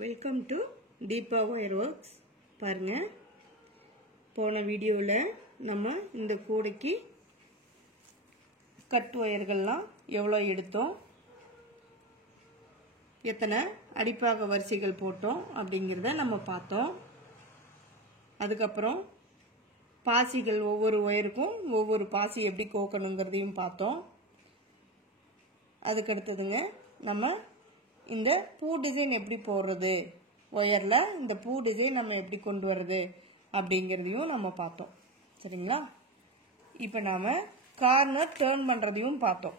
Welcome to Deepa wire works. பாருங்க, போன வீடியோவில் நம்ம இந்த கூடைக்கு கட் ஒயர்கள்லாம் எவ்வளோ எடுத்தோம், எத்தனை அடிப்பாக வரிசைகள் போட்டோம் அப்படிங்கிறத நம்ம பார்த்தோம். அதுக்கப்புறம் பாசிகள் ஒவ்வொரு ஒயருக்கும் ஒவ்வொரு பாசி எப்படி கோக்கணுங்கிறதையும் பார்த்தோம். அதுக்கடுத்ததுங்க நம்ம இந்த பூ டிசைன் எப்படி போடுறது, ஒயரில் இந்த பூ டிசைன் நம்ம எப்படி கொண்டு வர்றது அப்படிங்கிறதையும் நம்ம பார்த்தோம். சரிங்களா? இப்போ நாம் கார்னர் டேர்ன் பண்ணுறதையும் பார்த்தோம்.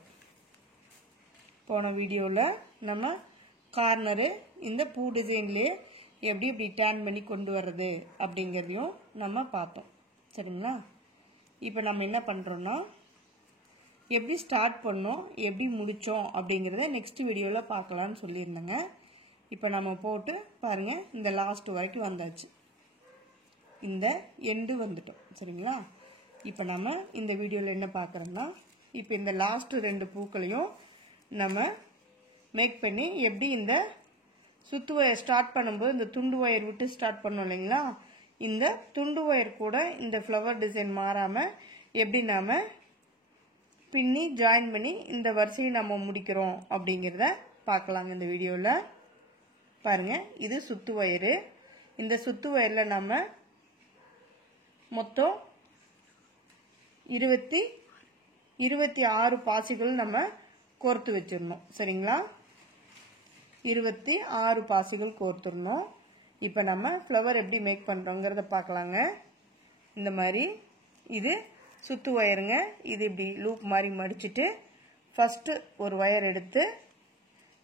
போன வீடியோவில் நம்ம கார்னரு இந்த பூ டிசைன்லேயே எப்படி இப்படி டேர்ன் பண்ணி கொண்டு வர்றது அப்படிங்கிறதையும் நம்ம பார்த்தோம். சரிங்களா? இப்போ நம்ம என்ன பண்ணுறோன்னா, எப்படி ஸ்டார்ட் பண்ணோம், எப்படி முடித்தோம் அப்படிங்கிறத நெக்ஸ்ட் வீடியோவில் பார்க்கலான்னு சொல்லியிருந்தேங்க. இப்போ நம்ம போட்டு பாருங்கள், இந்த லாஸ்ட் வரைக்கும் வந்தாச்சு, இந்த எண்டு வந்துட்டோம். சரிங்களா? இப்போ நம்ம இந்த வீடியோவில் என்ன பார்க்குறோம்னா, இப்போ இந்த லாஸ்ட்டு 2 பூக்களையும் நம்ம மேக் பண்ணி எப்படி இந்த சுத்து ஒயர் ஸ்டார்ட் பண்ணும்போது இந்த துண்டு ஒயர் விட்டு ஸ்டார்ட் பண்ணோம் இல்லைங்களா, இந்த துண்டு ஒயர் கூட இந்த ஃப்ளவர் டிசைன் மாறாமல் எப்படி நாம் பின்னி ஜாயின் பண்ணி இந்த வரிசையை நம்ம முடிக்கிறோம் அப்படிங்கிறத பார்க்கலாங்க இந்த வீடியோவில். பாருங்கள், இது சுத்து ஒயரு. இந்த சுத்து ஒயரில் நம்ம மொத்தம் 26 பாசிகள் நம்ம கோர்த்து வச்சிடணும். சரிங்களா? 26 பாசிகள் கோர்த்துடணும். இப்போ நம்ம ஃப்ளவர் எப்படி மேக் பண்ணுறோங்கிறத பார்க்கலாங்க. இந்த மாதிரி இது சுத்து ஒயருங்க. இது இப்படி லூப் மாதிரி மடிச்சுட்டு ஃபஸ்ட்டு ஒரு ஒயர் எடுத்து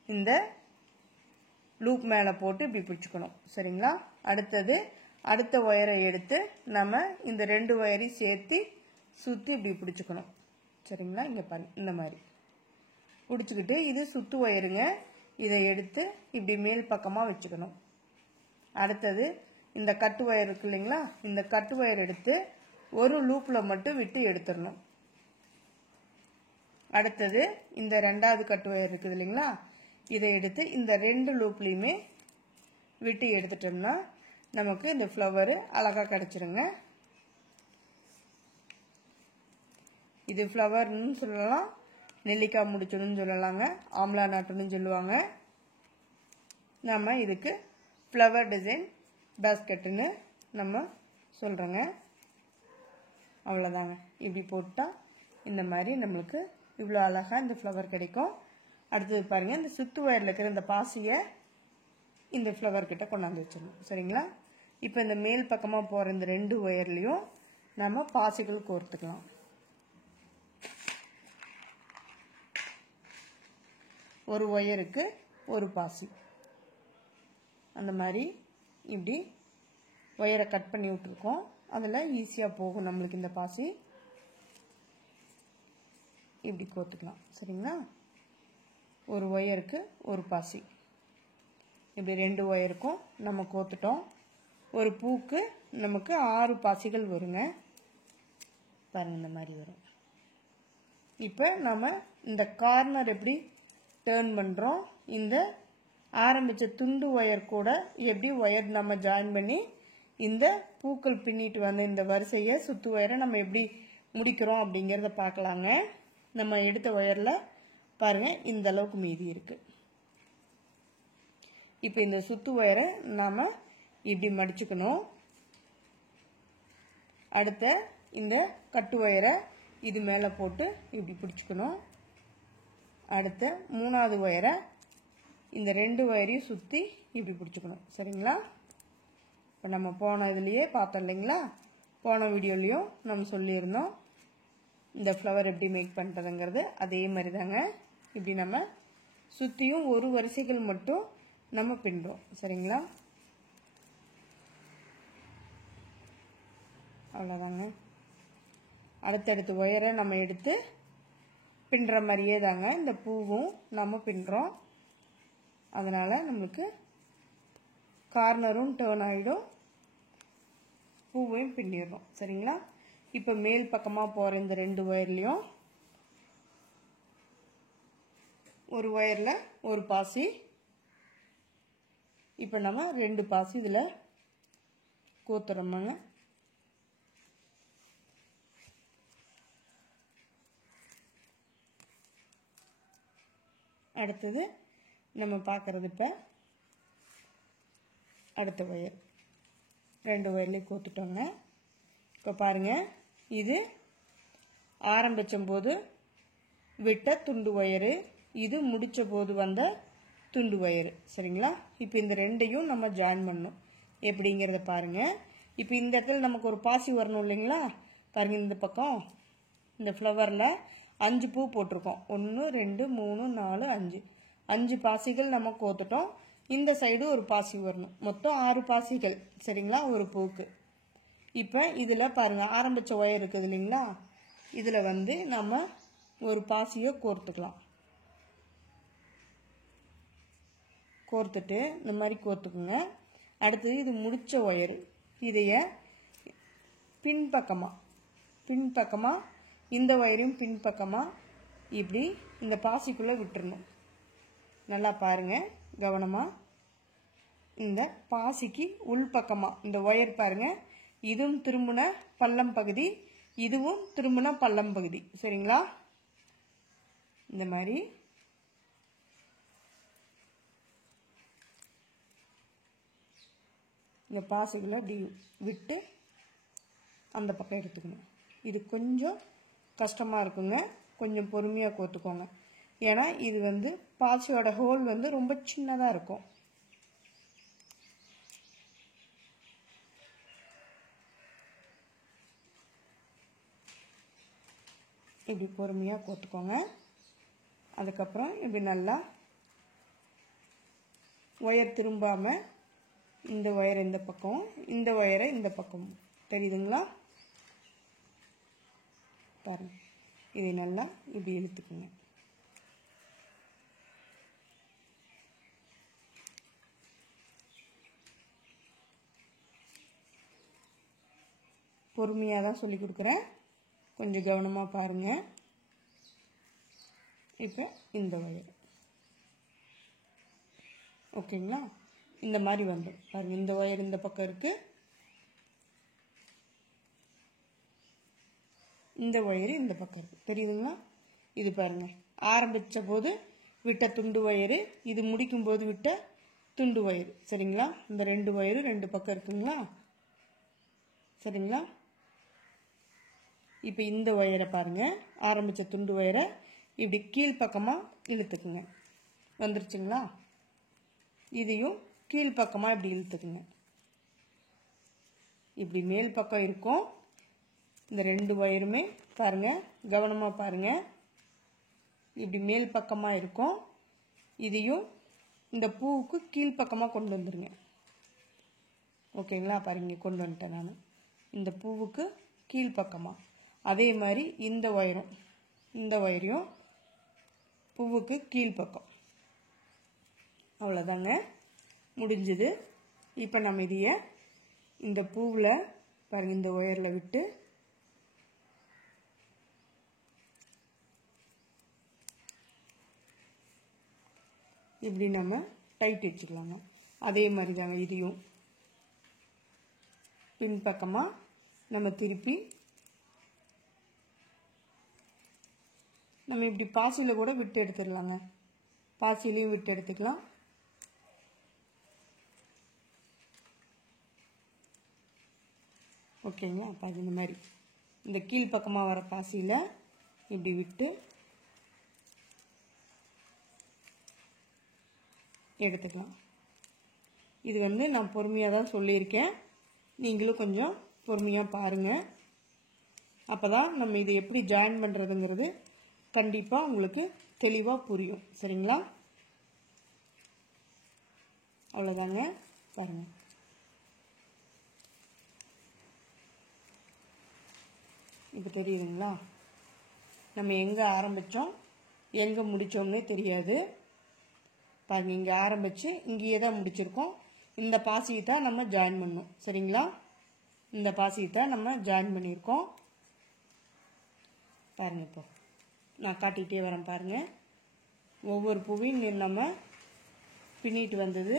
இந்த லூப் மேலே போட்டு இப்படி பிடிச்சிக்கணும். சரிங்களா? அடுத்தது அடுத்த ஒயரை எடுத்து நம்ம இந்த 2 ஒயரையும் சேர்த்து சுற்றி இப்படி பிடிச்சிக்கணும். சரிங்களா? இங்கே பாருங்க, இந்த மாதிரி பிடிச்சிக்கிட்டு இது சுத்து ஒயருங்க. இதை எடுத்து இப்படி மேல் பக்கமாக வச்சுக்கணும். அடுத்தது இந்த கட்டு ஒயர் இருக்கு இல்லைங்களா, இந்த கட்டு ஒயர் எடுத்து ஒரு லூப்பில் மட்டும் விட்டு எடுத்துடணும். அடுத்தது இந்த 2வது கட்டு ஒயர் இருக்குது இல்லைங்களா, இதை எடுத்து இந்த 2 லூப்லேயுமே விட்டு எடுத்துட்டோம்னா நமக்கு இந்த ஃப்ளவரு அழகாக கிடச்சிருங்க. இது ஃப்ளவர்னு சொல்லலாம், நெல்லிக்காய் முடிச்சணும்னு சொல்லலாங்க, ஆம்லா நாட்டுன்னு சொல்லுவாங்க. நம்ம இதுக்கு ஃப்ளவர் டிசைன் பேஸ்கெட்டுன்னு நம்ம சொல்கிறோங்க. அவ்வளோதாங்க. இப்படி போட்டால் இந்த மாதிரி நம்மளுக்கு இவ்வளோ அழகாக இந்த ஃப்ளவர் கிடைக்கும். அடுத்தது பாருங்கள், இந்த சுத்து ஒயரில் இருக்கிற இந்த பாசியை இந்த ஃப்ளவர் கிட்ட கொண்டாந்து வச்சிடணும். சரிங்களா? இப்போ இந்த மேல் பக்கமாக போகிற இந்த 2 ஒயர்லேயும் நம்ம பாசிகள் கோர்த்துக்கலாம். ஒரு ஒயருக்கு ஒரு பாசி, அந்த மாதிரி இப்படி ஒயரை கட் பண்ணி விட்டுருக்கோம். அதில் ஈஸியாக போகும் நம்மளுக்கு இந்த பாசி. இப்படி கோர்த்துக்கலாம். சரிங்களா? ஒரு ஒயருக்கு ஒரு பாசி, இப்படி 2 ஒயருக்கும் நம்ம கோர்த்துட்டோம். ஒரு பூக்கு நமக்கு 6 பாசிகள் வருங்க. பாருங்கள், இந்த மாதிரி வரும். இப்போ நம்ம இந்த கார்னர் எப்படி டேர்ன் பண்ணுறோம், இந்த ஆரம்பித்த துண்டு ஒயர் கூட எப்படி ஒயர் நம்ம ஜாயின் பண்ணி இந்த பூக்கள் பின்னிட்டு வந்து இந்த வரிசையை சுத்து ஒயரை நம்ம எப்படி முடிக்கிறோம் அப்படிங்கிறத பார்க்கலாங்க. நம்ம எடுத்த ஒயரில் பாருங்கள், இந்த அளவுக்கு மீதி இருக்குது. இப்போ இந்த சுத்து ஒயரை நாம் இப்படி மடிச்சுக்கணும். அடுத்த இந்த கட்டு ஒயரை இது மேலே போட்டு இப்படி பிடிச்சிக்கணும். அடுத்த 3வது ஒயரை இந்த 2 ஒயரையும் சுற்றி இப்படி பிடிச்சிக்கணும். சரிங்களா? இப்போ நம்ம போன இதுலேயே பார்த்தோம் இல்லைங்களா, போன வீடியோலையும் நம்ம சொல்லியிருந்தோம் இந்த ஃப்ளவர் எப்படி மேக் பண்ணுறதுங்கிறது. அதே மாதிரி தாங்க, இப்படி நம்ம சுற்றியும் ஒரு வரிசைகள் மட்டும் நம்ம பின்னுறோம். சரிங்களா? அவ்வளோதாங்க. அடுத்தடுத்து ஒயரை நம்ம எடுத்து பின்னுற மாதிரியே தாங்க இந்த பூவும் நம்ம பின்னுறோம். அதனால் நம்மளுக்கு கார்னரும் டேர்ன் ஆகிடும், பூவையும் பின்னிடுறோம். சரிங்களா? இப்போ மேல் பக்கமாக போகிற இந்த 2 ஒயர்லேயும் ஒரு ஒயரில் ஒரு பாசி, இப்போ நம்ம 2 பாசி இதில் கோத்துறோமாங்க. அடுத்தது நம்ம பார்க்குறது இப்போ அடுத்த ஒயர் 2 ஒயர்லேயும் கோத்துட்டோங்க. இப்போ பாருங்கள், இது ஆரம்பிச்சபோது விட்ட துண்டு ஒயரு, இது முடித்த போது வந்த துண்டு ஒயரு. சரிங்களா? இப்போ இந்த ரெண்டையும் நம்ம ஜாயின் பண்ணணும். எப்படிங்கிறத பாருங்கள். இப்போ இந்த இடத்துல நமக்கு ஒரு பாசி வரணும் இல்லைங்களா? பாருங்கள், இந்த பக்கம் இந்த ஃப்ளவரில் 5 பூ போட்டிருக்கோம். 1 2 3 4 5 5 பாசிகள் நம்ம கோத்துட்டோம். இந்த சைடு ஒரு பாசி வரணும். மொத்தம் 6 பாசிகள். சரிங்களா? ஒரு பூக்கு. இப்போ இதில் பாருங்கள், ஆரம்பித்த ஒயர் இருக்குது இல்லைங்களா? இதில் வந்து நம்ம ஒரு பாசியை கோர்த்துக்கலாம். கோர்த்துட்டு இந்த மாதிரி கோர்த்துக்குங்க. அடுத்தது இது முடித்த ஒயரு, இதைய பின்பக்கமாக இந்த ஒயரையும் பின்பக்கமாக இப்படி இந்த பாசிக்குள்ளே விட்டுறணும். நல்லா பாருங்கள் கவனமாக. இந்த பாசிக்கு உள்பக்கமாக இந்த ஒயர் பாருங்கள், இதுவும் திரும்பின பள்ளம் பகுதி, இதுவும் திரும்பின பள்ளம் பகுதி. சரிங்களா? இந்த மாதிரி இந்த பாசிகளை அப்படி விட்டு அந்த பக்கம் எடுத்துக்கணும். இது கொஞ்சம் கஷ்டமாக இருக்குங்க, கொஞ்சம் பொறுமையாக கோத்துக்கோங்க. ஏன்னா இது வந்து பாசியோட ஹோல் வந்து ரொம்ப சின்னதாக இருக்கும். இப்படி பொறுமையாக கோத்துக்கோங்க. அதுக்கப்புறம் இப்படி நல்லா ஒயர் திரும்பாமல் இந்த ஒயரை இந்த பக்கம், இந்த ஒயரை இந்த பக்கம். தெரியுதுங்களா? பாருங்க, இதை நல்லா இப்படி இழுத்துக்குங்க. பொறுமையாக தான் சொல்லி கொடுக்குறேன், கொஞ்சம் கவனமாக பாருங்கள். இப்போ இந்த ஒயர் ஓகேங்களா? இந்த மாதிரி வந்துடும். பாருங்கள், இந்த ஒயர் இந்த பக்கம் இருக்குது, இந்த ஒயரு இந்த பக்கம் இருக்குது. தெரியுதுங்களா? இது பாருங்கள், ஆரம்பித்த போது விட்ட துண்டு ஒயரு, இது முடிக்கும் போது விட்ட துண்டு ஒயரு. சரிங்களா? இந்த 2 ஒயரு 2 பக்கம் இருக்குங்களா? சரிங்களா? இப்போ இந்த ஒயரை பாருங்கள், ஆரம்பித்த துண்டு ஒயரை இப்படி கீழ்ப்பக்கமாக இழுத்துக்குங்க. வந்துருச்சுங்களா? இதையும் கீழ்ப்பக்கமாக இப்படி இழுத்துக்குங்க. இப்படி மேல் பக்கம் இருக்கும். இந்த 2 ஒயருமே பாருங்கள், கவனமாக பாருங்கள், இப்படி மேல் பக்கமாக இருக்கும். இதையும் இந்த பூவுக்கு கீழ்ப்பக்கமாக கொண்டு வந்துடுங்க. ஓகேங்களா? பாருங்க, கொண்டு வந்துட்டேன் நான் இந்த பூவுக்கு கீழ்ப்பக்கமாக. அதே மாதிரி இந்த ஒயரையும் பூவுக்கு கீழ்ப்பக்கம். அவ்வளோதாங்க, முடிஞ்சுது. இப்போ நம்ம இதைய இந்த பூவில் பாருங்கள், இந்த ஒயரில் விட்டு இப்படி நம்ம டைட் வச்சுக்கலாங்க. அதே மாதிரி தாங்க இதையும் பின்பக்கமாக நம்ம திருப்பி நம்ம இப்படி பாசியில் கூட விட்டு எடுத்துடலாங்க. பாசிலையும் விட்டு எடுத்துக்கலாம். ஓகேங்க? அப்போ அது இந்த மாதிரி இந்த கீழ்ப்பக்கமாக வர பாசியில் இப்படி விட்டு எடுத்துக்கலாம். இது வந்து நான் பொறுமையாக தான் சொல்லியிருக்கேன், நீங்களும் கொஞ்சம் பொறுமையாக பாருங்கள். அப்போ தான் நம்ம இதை எப்படி ஜாயின் பண்ணுறதுங்கிறது கண்டிப்பாக உங்களுக்கு தெளிவாக புரியும். சரிங்களா? அவ்வளோதாங்க, பாருங்கள். இப்போ தெரியுதுங்களா? நம்ம எங்கே ஆரம்பித்தோம் எங்கே முடித்தோம்னே தெரியாது. பாருங்கள், இங்கே ஆரம்பித்து இங்கேயே தான் முடிச்சிருக்கோம். இந்த பாசியை தான் நம்ம ஜாயின் பண்ணோம். சரிங்களா? இந்த பாசியை தான் நம்ம ஜாயின் பண்ணியிருக்கோம். பாருங்கள், இப்போ நான் காட்டிகிட்டே வரேன் பாருங்கள். ஒவ்வொரு பூவையும் நம்ம பின்னிட்டு வந்தது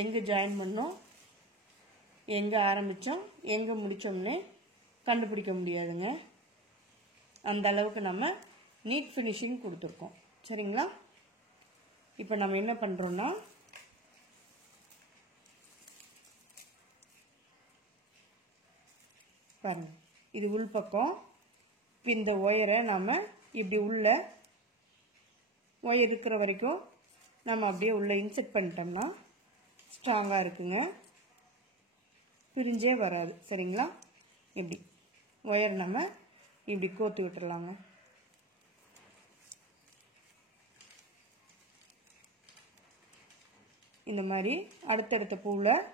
எங்கே ஜாயின் பண்ணோம், எங்கே ஆரம்பித்தோம், எங்கே முடித்தோம்னு கண்டுபிடிக்க முடியாதுங்க. அந்த அளவுக்கு நம்ம நீட் ஃபினிஷிங் கொடுத்துருக்கோம். சரிங்களா? இப்போ நம்ம என்ன பண்ணுறோன்னா, பாருங்க, இது உள் பக்கம். இப்போ இந்த ஒயரை நம்ம இப்படி உள்ள ஒயர் இருக்கிற வரைக்கும் நம்ம அப்படியே உள்ளே இன்செர்ட் பண்ணிட்டோம்னா ஸ்ட்ராங்காக இருக்குங்க, பிரிஞ்சே வராது. சரிங்களா? இப்படி ஒயர் நம்ம இப்படி கோர்த்து விட்டுறலாங்க. இந்த மாதிரி அடுத்தடுத்த பூவில்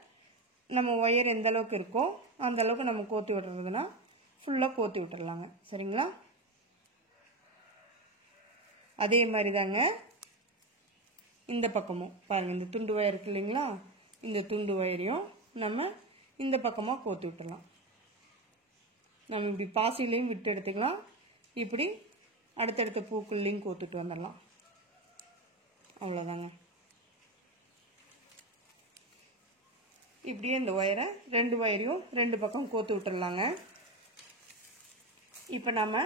நம்ம ஒயர் எந்த அளவுக்கு இருக்கோ அந்த அளவுக்கு நம்ம கோர்த்து விட்டுறதுனா ஃபுல்லாக கோர்த்து விட்டுறலாங்க. சரிங்களா? அதே மாதிரி தாங்க இந்த பக்கமும் பாருங்கள், இந்த துண்டு ஒயர் இருக்கு இல்லைங்களா, இந்த துண்டு ஒயரையும் நம்ம இந்த பக்கமாக கோர்த்து விட்டுடலாம். நம்ம இப்படி பாசிலையும் விட்டு எடுத்துக்கலாம், இப்படி அடுத்தடுத்த பூக்கள்லையும் கோர்த்துட்டு வந்துடலாம். அவ்வளோதாங்க. இப்படியே இந்த ஒயரை ரெண்டு ஒயரையும் ரெண்டு பக்கம் கோர்த்து விட்டுடலாங்க. இப்போ நம்ம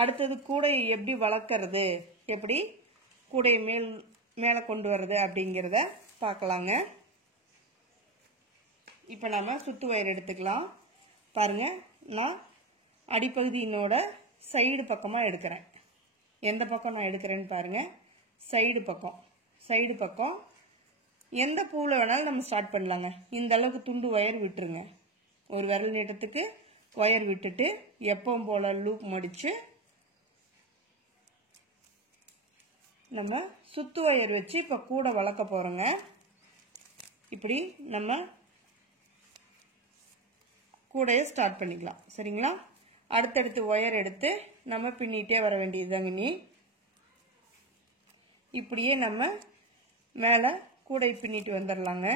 அடுத்தது கூடையை எப்படி வளர்க்குறது, எப்படி கூடையை மேலே கொண்டு வர்றது அப்படிங்கிறத பார்க்கலாங்க. இப்போ நம்ம சுத்து ஒயர் எடுத்துக்கலாம். பாருங்கள், நான் அடிப்பகுதியினோட சைடு பக்கமாக எடுக்கிறேன். எந்த பக்கம் நான் எடுக்கிறேன்னு பாருங்கள், சைடு பக்கம். சைடு பக்கம் எந்த பூவில் வேணாலும் நம்ம ஸ்டார்ட் பண்ணலாங்க. இந்த அளவுக்கு துண்டு ஒயர் விட்டுருங்க. ஒரு விரல் நீட்டத்துக்கு ஒயர் விட்டுட்டு எப்பவும் போல் லூப் மடித்து நம்ம சுத்து ஒயர் வச்சு இப்போ கூட வளர்க்க போகிறோங்க. இப்படி நம்ம கூடையை ஸ்டார்ட் பண்ணிக்கலாம். சரிங்களா? அடுத்தடுத்து ஒயர் எடுத்து நம்ம பின்னிட்டே வர வேண்டியதுதாங்க. நீ இப்படியே நம்ம மேலே கூடை பின்னிட்டு வந்துடலாங்க.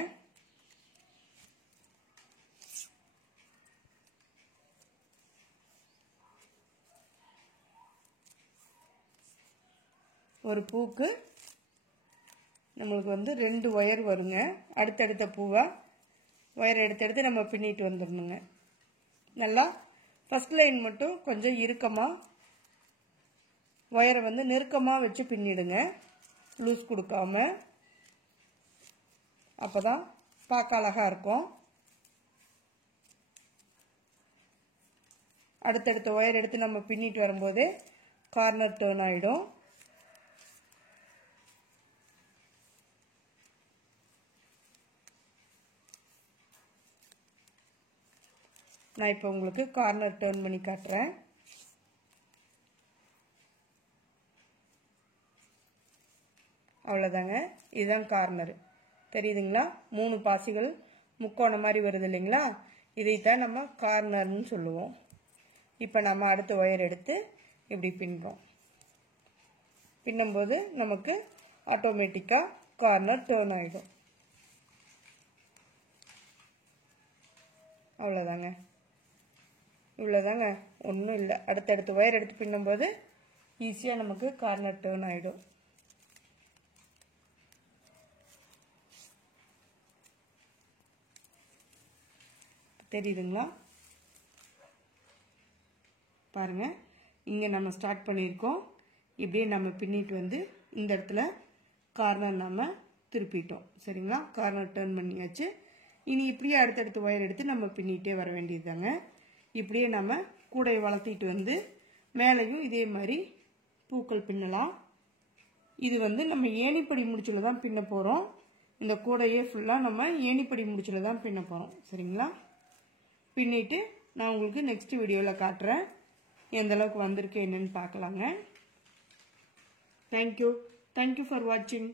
ஒரு பூக்கு நம்மளுக்கு வந்து 2 ஒயர் வருங்க. அடுத்தடுத்த பூவை ஒயர் எடுத்து நம்ம பின்னிட்டு வந்துடணுங்க. நல்லா ஃபர்ஸ்ட் லைன் மட்டும் கொஞ்சம் இறுக்கமாக ஒயரை வந்து நெருக்கமாக வச்சு பின்னிடுங்க, லூஸ் கொடுக்காம. அப்போ தான் பார்க்க அழகாக இருக்கும். அடுத்தடுத்த ஒயர் எடுத்து நம்ம பின்னிட்டு வரும்போது கார்னர் டர்ன் ஆகிடும். நான் இப்போ உங்களுக்கு கார்னர் டர்ன் பண்ணி காட்டுறேன். அவ்வளோதாங்க, இதுதான் கார்னர். தெரியுதுங்களா? 3 பாசிகள் முக்கோணம் மாதிரி வருது இல்லைங்களா, இதைத்தான் நம்ம கார்னர்னு சொல்லுவோம். இப்போ நம்ம அடுத்த ஒயர் எடுத்து இப்படி பின்னுறோம். பின்னும்போது நமக்கு ஆட்டோமேட்டிக்காக கார்னர் டர்ன் ஆகிடும். அவ்வளோதாங்க, இவ்வளோதாங்க, ஒன்றும் இல்லை. அடுத்தடுத்து ஒயர் எடுத்து பின்னும்போது ஈஸியாக நமக்கு கார்னர் டர்ன் ஆகிடும். தெரியுதுங்களா? பாருங்கள், இங்கே நம்ம ஸ்டார்ட் பண்ணியிருக்கோம். இப்படியே நம்ம பின்னிட்டு வந்து இந்த இடத்துல கார்னர் நம்ம திருப்பிட்டோம். சரிங்களா? கார்னர் டர்ன் பண்ணியாச்சு. இனி இப்படியே அடுத்தடுத்து ஒயர் எடுத்து நம்ம பின்னிட்டே வர வேண்டியதுதாங்க. இப்படியே நம்ம கூடையை வளர்த்திட்டு வந்து மேலேயும் இதே மாதிரி பூக்கள் பின்னலாம். இது வந்து நம்ம ஏணிப்படி முடிச்சில் தான் பின்ன போகிறோம். இந்த கூடையே ஃபுல்லாக நம்ம ஏணிப்படி முடிச்சில் தான் பின்ன போகிறோம். சரிங்களா? பின்னிட்டு நான் உங்களுக்கு நெக்ஸ்ட் வீடியோவில் காட்டுறேன் எந்த அளவுக்கு வந்திருக்கு என்னன்னு பார்க்கலாங்க. தேங்க்யூ ஃபார் வாட்சிங்.